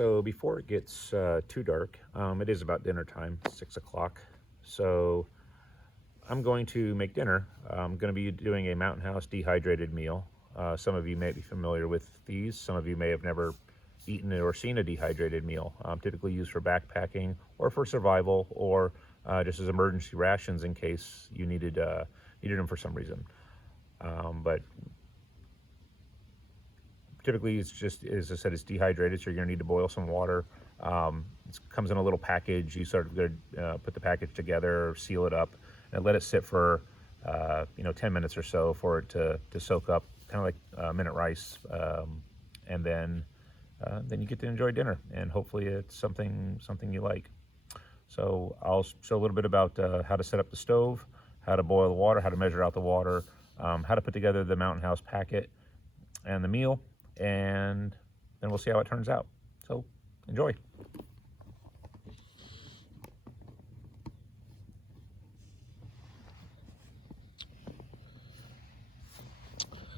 So before it gets too dark, it is about dinner time, 6 o'clock. So I'm going to make dinner. I'm going to be doing a Mountain House dehydrated meal. Some of you may be familiar with these. Some of you may have never eaten or seen a dehydrated meal. Typically used for backpacking or for survival, or just as emergency rations in case you needed them for some reason. But typically it's just, as I said, it's dehydrated, so you're going to need to boil some water. It comes in a little package. You sort of put the package together, seal it up, and let it sit for 10 minutes or so for it to soak up, kind of like minute rice, and then you get to enjoy dinner, and hopefully it's something you like. So I'll show a little bit about how to set up the stove, how to boil the water, how to measure out the water, how to put together the Mountain House packet and the meal, and then we'll see how it turns out. So enjoy.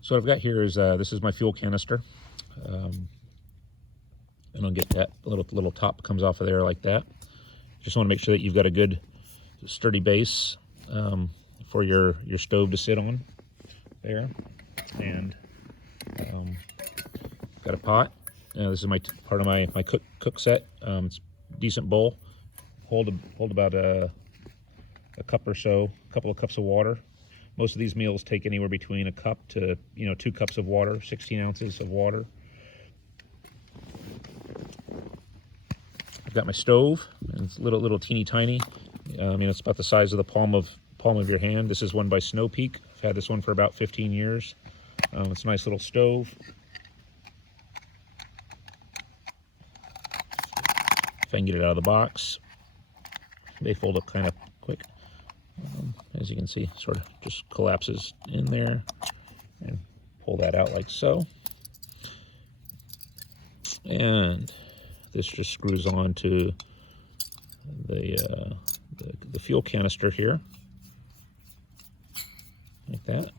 So what I've got here is this is my fuel canister, and I'll get that little top comes off of there like that. Just want to make sure that you've got a good sturdy base for your stove to sit on there, and got a pot. This is part of my cook set. It's a decent bowl. Hold about a cup or so, a couple of cups of water. Most of these meals take anywhere between a cup to 2 cups of water, 16 ounces of water. I've got my stove, and it's little teeny tiny. It's about the size of the palm of your hand. This is one by Snow Peak. I've had this one for about 15 years. It's a nice little stove. If I can get it out of the box, they fold up kind of quick. As you can see, sort of just collapses in there, and pull that out like so. And this just screws on to the fuel canister here, like that.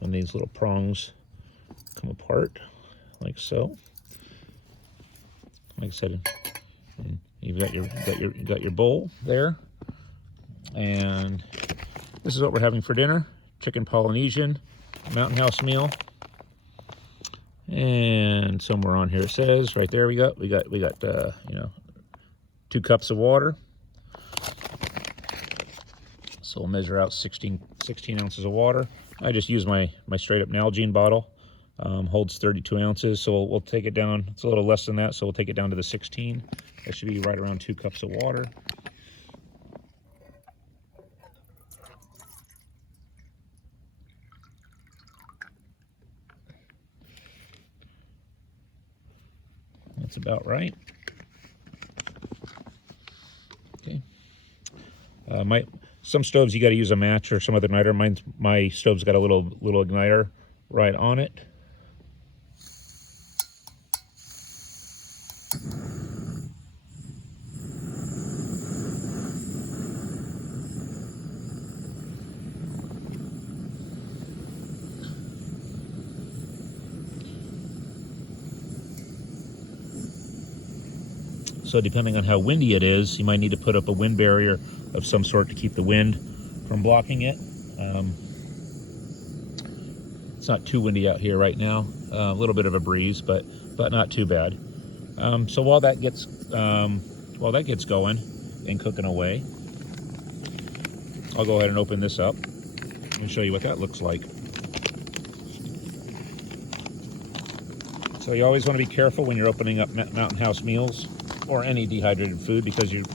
And these little prongs come apart like so. Like I said, you've got your bowl there, and this is what we're having for dinner: chicken Polynesian, Mountain House meal. And somewhere on here it says, right there, we got 2 cups of water. So we'll measure out 16 ounces of water. I just use my straight up Nalgene bottle. Holds 32 ounces, so we'll take it down. It's a little less than that, so we'll take it down to the 16. That should be right around 2 cups of water. That's about right. Okay. Some stoves you got to use a match or some other igniter. My stove's got a little igniter right on it. So depending on how windy it is, you might need to put up a wind barrier of some sort to keep the wind from blocking it. It's not too windy out here right now. A little bit of a breeze, but not too bad. So while that gets going and cooking away, I'll go ahead and open this up and show you what that looks like. So you always want to be careful when you're opening up Mountain House meals or any dehydrated food, because you're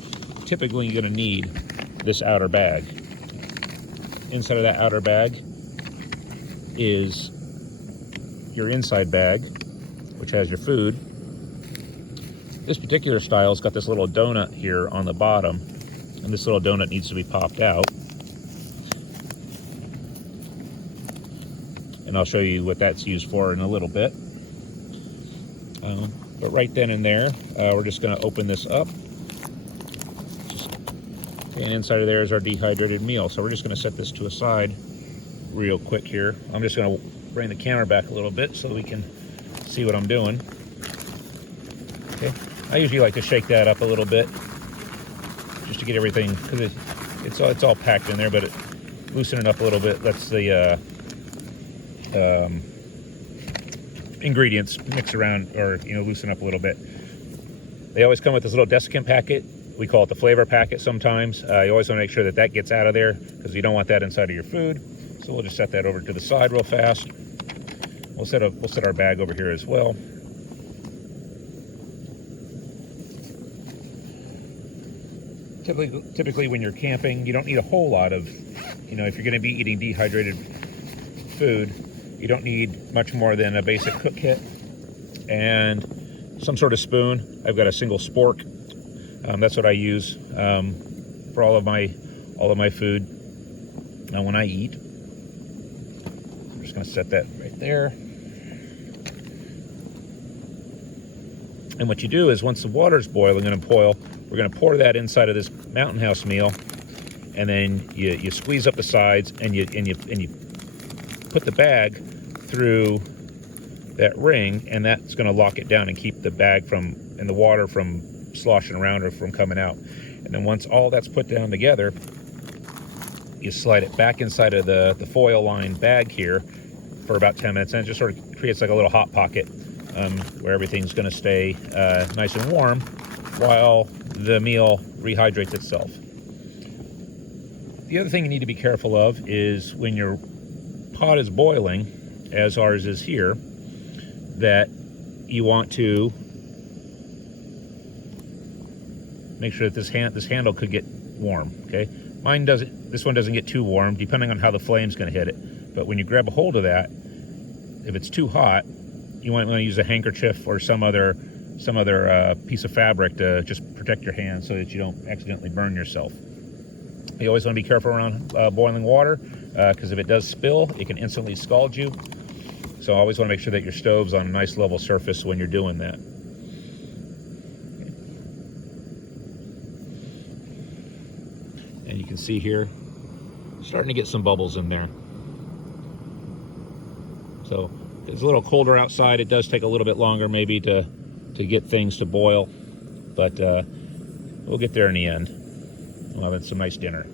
typically going to need this outer bag. Inside of that outer bag is your inside bag, which has your food. This particular style's got this little donut here on the bottom, and this little donut needs to be popped out. And I'll show you what that's used for in a little bit. But right then and there, we're just going to open this up. And inside of there is our dehydrated meal. So we're just going to set this to a side real quick here. I'm just going to bring the camera back a little bit so we can see what I'm doing. Okay, I usually like to shake that up a little bit just to get everything, because it's all packed in there, but loosen it up a little bit lets the ingredients mix around, or loosen up a little bit. They always come with this little desiccant packet. We call it the flavor packet sometimes. You always want to make sure that that gets out of there, because you don't want that inside of your food. So we'll just set that over to the side real fast. We'll set our bag over here as well. Typically when you're camping, you don't need a whole lot of, if you're going to be eating dehydrated food, you don't need much more than a basic cook kit and some sort of spoon. I've got a single spork. That's what I use for all of my food when I eat. I'm just going to set that right there. And what you do is, once the water's boiling in a boil, we're going to pour that inside of this Mountain House meal, and then you squeeze up the sides, and you put the bag through that ring, and that's going to lock it down and keep the bag and the water from sloshing around or from coming out. And then once all that's put down together, you slide it back inside of the foil lined bag here for about 10 minutes, and it just sort of creates like a little hot pocket where everything's going to stay nice and warm while the meal rehydrates itself. The other thing you need to be careful of is when your pot is boiling, as ours is here, that you want to make sure that this handle could get warm. Okay, mine doesn't. This one doesn't get too warm, depending on how the flame's going to hit it. But when you grab a hold of that, if it's too hot, you might want to use a handkerchief or some other piece of fabric to just protect your hands so that you don't accidentally burn yourself. You always want to be careful around boiling water, because if it does spill, it can instantly scald you. So I always want to make sure that your stove's on a nice level surface when you're doing that. And you can see here, starting to get some bubbles in there. So it's a little colder outside. It does take a little bit longer maybe to get things to boil, but we'll get there in the end. We'll have some nice dinner.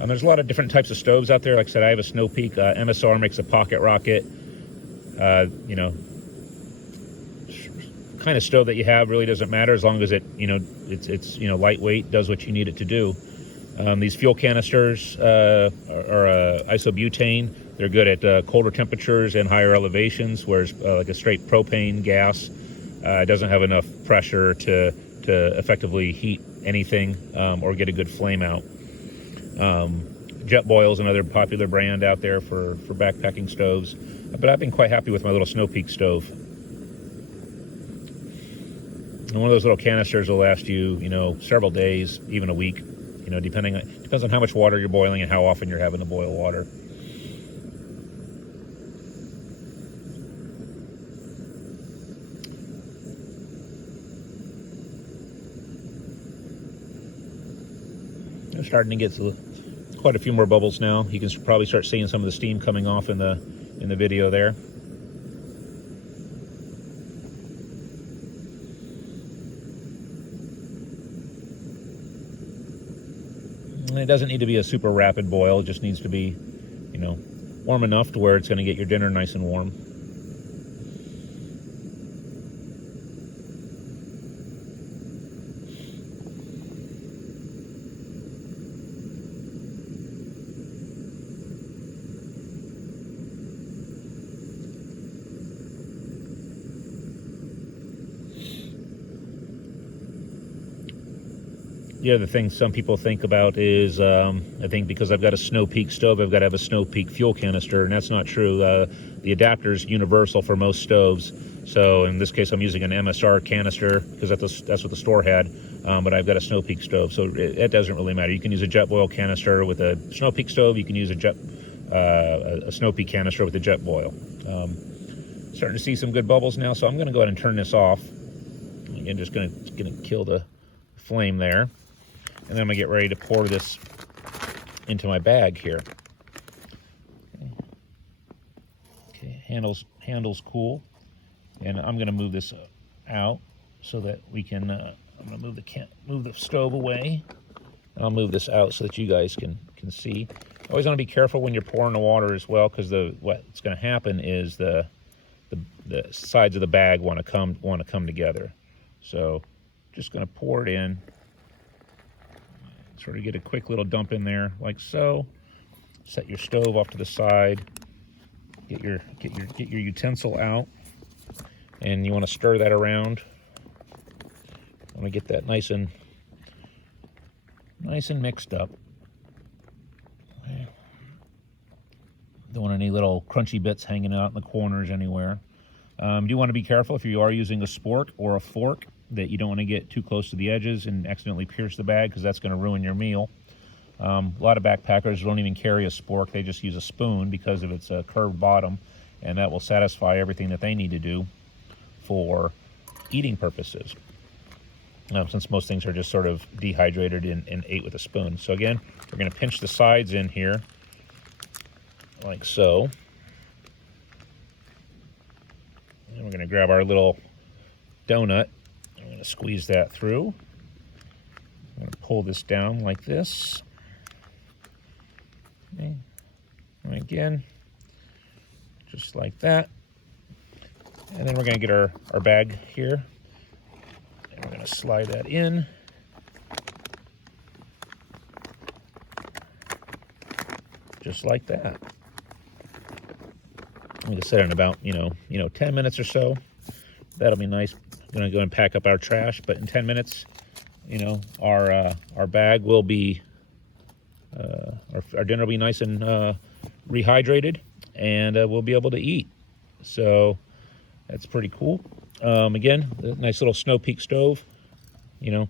And there's a lot of different types of stoves out there. Like I said, I have a Snow Peak. MSR makes a pocket rocket. Kind of stove that you have really doesn't matter, as long as it's lightweight, does what you need it to do. These fuel canisters are isobutane. They're good at colder temperatures and higher elevations, whereas like a straight propane gas doesn't have enough pressure to effectively heat anything or get a good flame out. Jetboil is another popular brand out there for backpacking stoves, but I've been quite happy with my little Snow Peak stove. And one of those little canisters will last you, several days, even a week, depends on how much water you're boiling and how often you're having to boil water. I'm starting to get quite a few more bubbles now. You can probably start seeing some of the steam coming off in the video there. And it doesn't need to be a super rapid boil. It just needs to be, warm enough to where it's going to get your dinner nice and warm. The other thing some people think about is, I think because I've got a Snow Peak stove, I've got to have a Snow Peak fuel canister, and that's not true. The adapter is universal for most stoves. So in this case, I'm using an MSR canister because that's what the store had, but I've got a Snow Peak stove, so it doesn't really matter. You can use a Jetboil canister with a Snow Peak stove. You can use a Snow Peak canister with a Jetboil. Starting to see some good bubbles now, so I'm going to go ahead and turn this off. Again, just gonna kill the flame there. And then I'm gonna get ready to pour this into my bag here. Okay, handles cool. And I'm gonna move this out so that we can, I'm gonna move the stove away. And I'll move this out so that you guys can see. Always want to be careful when you're pouring the water as well, because what's going to happen is the sides of the bag want to come together. So just going to pour it in. Sort of get a quick little dump in there, like so. Set your stove off to the side. Get your utensil out, and you want to stir that around. Want to get that nice and mixed up. Okay. Don't want any little crunchy bits hanging out in the corners anywhere. You want to be careful if you are using a spork or a fork that you don't want to get too close to the edges and accidentally pierce the bag, because that's going to ruin your meal. A lot of backpackers don't even carry a spork. They just use a spoon because of its curved bottom, and that will satisfy everything that they need to do for eating purposes. Since most things are just sort of dehydrated and ate with a spoon. So again, we're going to pinch the sides in here, like so. And we're going to grab our little donut. I'm going to squeeze that through. I'm going to pull this down like this. Okay. And again, just like that. And then we're going to get our bag here. We're going to slide that in. Just like that. I'm going to set it in about, 10 minutes or so. That'll be nice. I'm going to go and pack up our trash, but in 10 minutes, our bag will be, our dinner will be nice and rehydrated, and we'll be able to eat. So that's pretty cool. Again, the nice little Snow Peak stove. I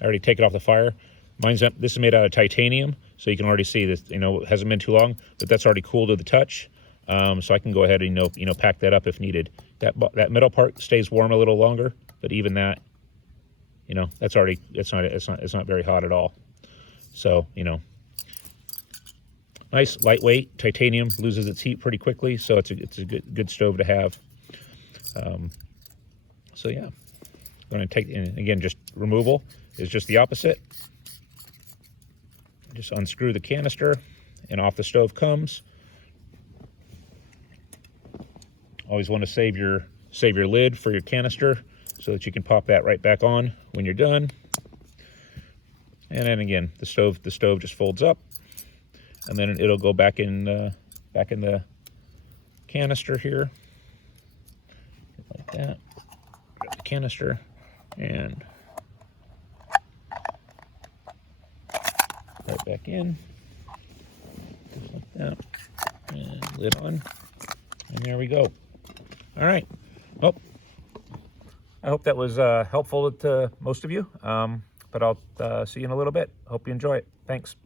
already take it off the fire. This is made out of titanium, so you can already see this. It hasn't been too long, but that's already cool to the touch. So I can go ahead and pack that up if needed. That middle part stays warm a little longer, but even that, that's already it's not very hot at all. So nice lightweight titanium, loses its heat pretty quickly, so it's a good stove to have. So yeah, I'm going to take, and again, just removal is just the opposite. Just unscrew the canister, and off the stove comes. Always want to save your lid for your canister so that you can pop that right back on when you're done. And then again, the stove just folds up, and then it'll go back in the canister here. Like that. Got the canister, and right back in, just like that, and lid on, and there we go. All right. Well, I hope that was helpful to most of you, but I'll see you in a little bit. Hope you enjoy it. Thanks.